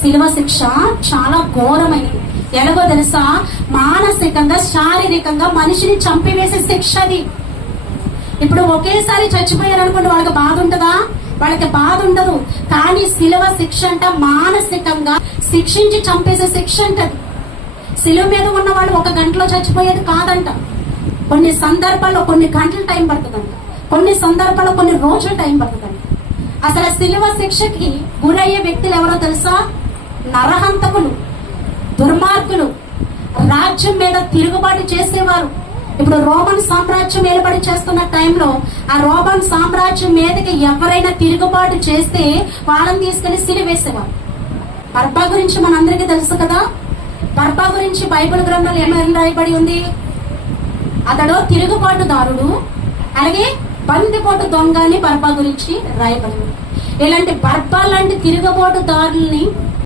శిలువ శిక్ష చాలా ఘోరమైనది. ఎలాగో తెలుసా? మానసికంగా, శారీరకంగా మనిషిని చంపివేసే శిక్ష అది. ఇప్పుడు ఒకేసారి చచ్చిపోయారు అనుకుంటే వాళ్ళకి బాధ ఉంటుందా? వాళ్ళకి బాధ ఉండదు. కానీ శిలువ శిక్ష అంట మానసికంగా శిక్షించి చంపేసే శిక్ష అంటది. శిలువ మీద ఉన్న వాళ్ళు 1 గంటలో చచ్చిపోయేది కాదంట. కొన్ని సందర్భాల్లో కొన్ని గంటల టైం పడుతుందంట, కొన్ని సందర్భాల్లో కొన్ని రోజుల టైం పడుతుందంట. అసలు శిలువ శిక్షకి గురయ్యే వ్యక్తులు ఎవరో తెలుసా? నరహంతకులు, దుర్మార్గులు, రాజ్యం మీద తిరుగుబాటు చేసేవారు. ఇప్పుడు రోమన్ సామ్రాజ్యం ఏలుబడి చేస్తున్న టైంలో ఆ రోమన్ సామ్రాజ్యం మీదకి ఎవరైనా తిరుగుబాటు చేస్తే వాళ్ళని తీసుకెళ్లి సిలువేసేవారు. బర్బా గురించి మనందరికీ తెలుసు కదా. బర్బా గురించి బైబిల్ గ్రంథంలో ఏమైనా రాయబడి ఉంది? అతడు తిరుగుబాటుదారుడు, అలాగే బందిపోటు దొంగ అని బర్బా గురించి రాయబడి ఉంది. ఇలాంటి బర్బా లాంటి తిరుగుబాటుదారుల్ని